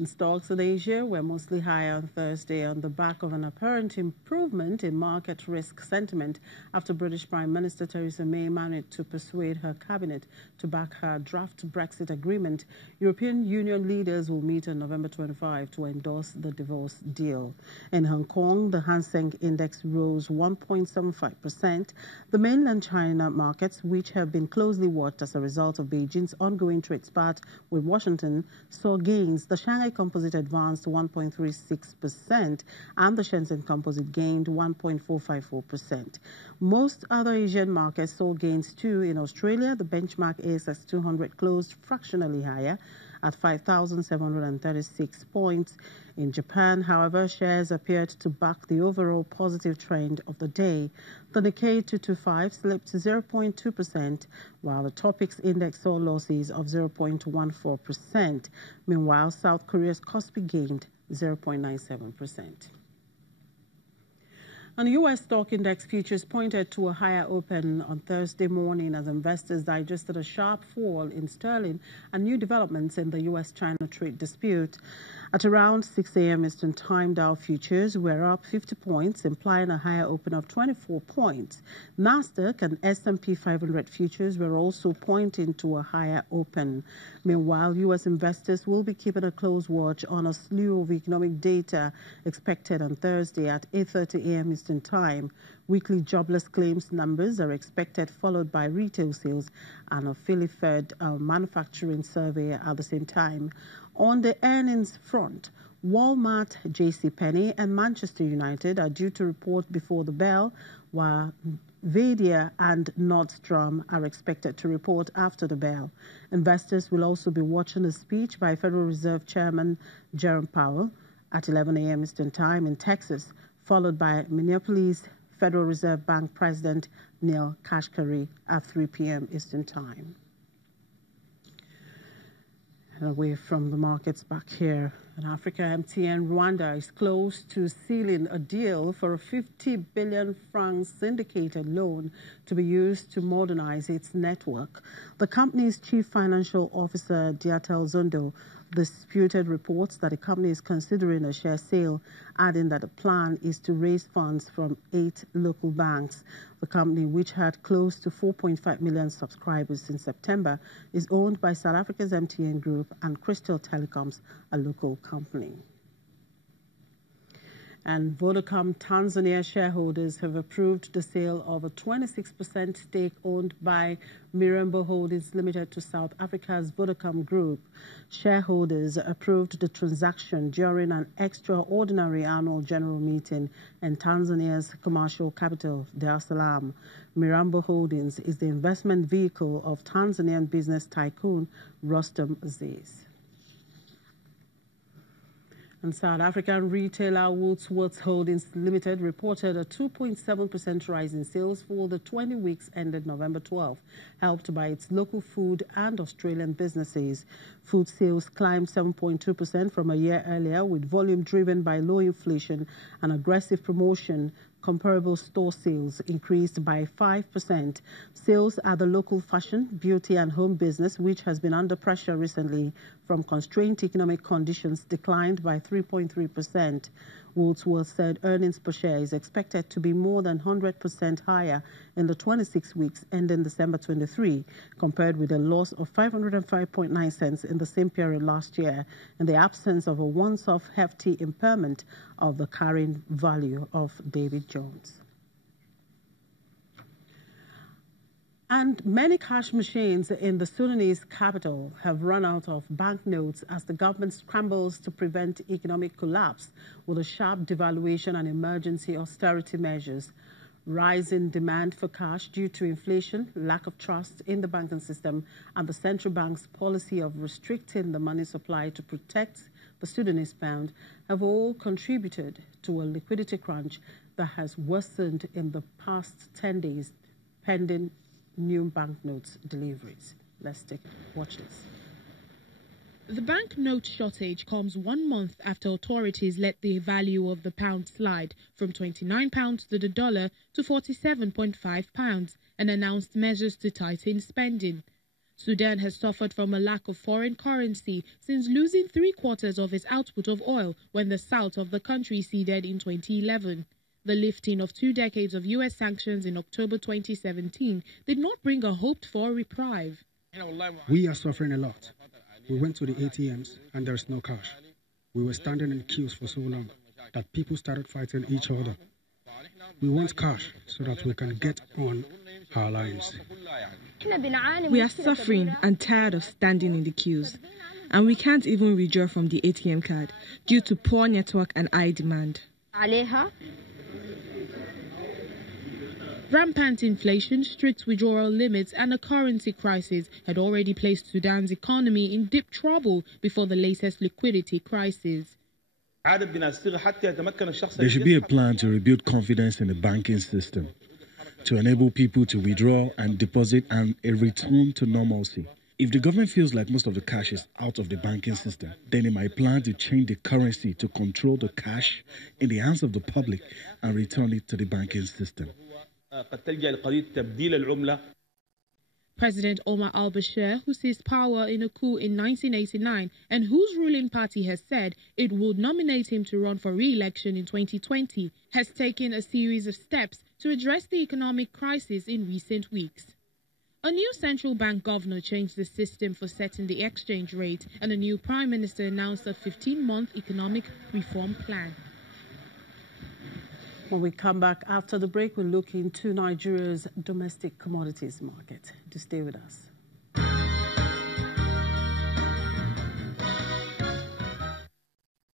And stocks in Asia were mostly higher on Thursday on the back of an apparent improvement in market risk sentiment after British Prime Minister Theresa May managed to persuade her cabinet to back her draft Brexit agreement. European Union leaders will meet on November 25 to endorse the divorce deal. In Hong Kong, the Hang Seng Index rose 1.75%. The mainland China markets, which have been closely watched as a result of Beijing's ongoing trade spat with Washington, saw gains. The Shanghai Composite advanced 1.36% and the Shenzhen Composite gained 1.454%. Most other Asian markets saw gains too. In Australia, the benchmark ASX 200 closed fractionally higher at 5,736 points. In Japan, however, shares appeared to buck the overall positive trend of the day. The Nikkei 225 slipped 0.2%, while the Topix index saw losses of 0.14%. Meanwhile, South Korea's Kospi gained 0.97%. And U.S. stock index futures pointed to a higher open on Thursday morning as investors digested a sharp fall in sterling and new developments in the U.S.-China trade dispute. At around 6 a.m. Eastern Time, Dow futures were up 50 points, implying a higher open of 24 points. Nasdaq and S&P 500 futures were also pointing to a higher open. Meanwhile, U.S. investors will be keeping a close watch on a slew of economic data expected on Thursday at 8:30 a.m. Eastern Time. Weekly jobless claims numbers are expected, followed by retail sales and a Philly Fed manufacturing survey at the same time. On the earnings front, Walmart, JCPenney, and Manchester United are due to report before the bell, while Vadia and Nordstrom are expected to report after the bell. Investors will also be watching a speech by Federal Reserve Chairman Jerome Powell at 11 a.m. Eastern Time in Texas, followed by Minneapolis Federal Reserve Bank President Neil Kashkari at 3 p.m. Eastern Time. And away from the markets back here in Africa, MTN Rwanda is close to sealing a deal for a 50 billion francs syndicated loan to be used to modernize its network. The company's chief financial officer, Diatel Zondo, disputed reports that the company is considering a share sale, adding that the plan is to raise funds from 8 local banks. The company, which had close to 4.5 million subscribers in September, is owned by South Africa's MTN Group and Crystal Telecoms, a local company. And Vodacom Tanzania shareholders have approved the sale of a 26% stake owned by Mirembe Holdings Limited to South Africa's Vodacom Group. Shareholders approved the transaction during an extraordinary annual general meeting in Tanzania's commercial capital, Dar es Salaam. Mirembe Holdings is the investment vehicle of Tanzanian business tycoon Rostam Aziz. And South African retailer Woolworths Holdings Limited reported a 2.7% rise in sales for the 20 weeks ended November 12, helped by its local food and Australian businesses. Food sales climbed 7.2% from a year earlier, with volume driven by low inflation and aggressive promotion. Comparable store sales increased by 5%. Sales at the local fashion, beauty and home business, which has been under pressure recently from constrained economic conditions, declined by 3.3%. Woolworths said earnings per share is expected to be more than 100% higher in the 26 weeks ending December 23, compared with a loss of 505.9 cents in the same period last year, in the absence of a once-off hefty impairment of the carrying value of David Jones. And many cash machines in the Sudanese capital have run out of banknotes as the government scrambles to prevent economic collapse with a sharp devaluation and emergency austerity measures. Rising demand for cash due to inflation, lack of trust in the banking system, and the central bank's policy of restricting the money supply to protect the Sudanese pound have all contributed to a liquidity crunch that has worsened in the past 10 days, pending new banknotes deliveries. Let's watch this. The banknote shortage comes 1 month after authorities let the value of the pound slide from £29 to the dollar to £47.5 and announced measures to tighten spending. Sudan has suffered from a lack of foreign currency since losing 3/4 of its output of oil when the south of the country ceded in 2011. The lifting of 2 decades of U.S. sanctions in October 2017 did not bring a hoped-for reprieve. We are suffering a lot. We went to the ATMs and there is no cash. We were standing in queues for so long that people started fighting each other. We want cash so that we can get on our lives. We are suffering and tired of standing in the queues, and we can't even withdraw from the ATM card due to poor network and high demand. Rampant inflation, strict withdrawal limits and a currency crisis had already placed Sudan's economy in deep trouble before the latest liquidity crisis. There should be a plan to rebuild confidence in the banking system, to enable people to withdraw and deposit and a return to normalcy. If the government feels like most of the cash is out of the banking system, then it might plan to change the currency to control the cash in the hands of the public and return it to the banking system. President Omar al-Bashir, who seized power in a coup in 1989 and whose ruling party has said it would nominate him to run for re-election in 2020, has taken a series of steps to address the economic crisis in recent weeks. A new central bank governor changed the system for setting the exchange rate, and a new prime minister announced a 15-month economic reform plan. When we come back after the break, we'll look into Nigeria's domestic commodities market. To stay with us.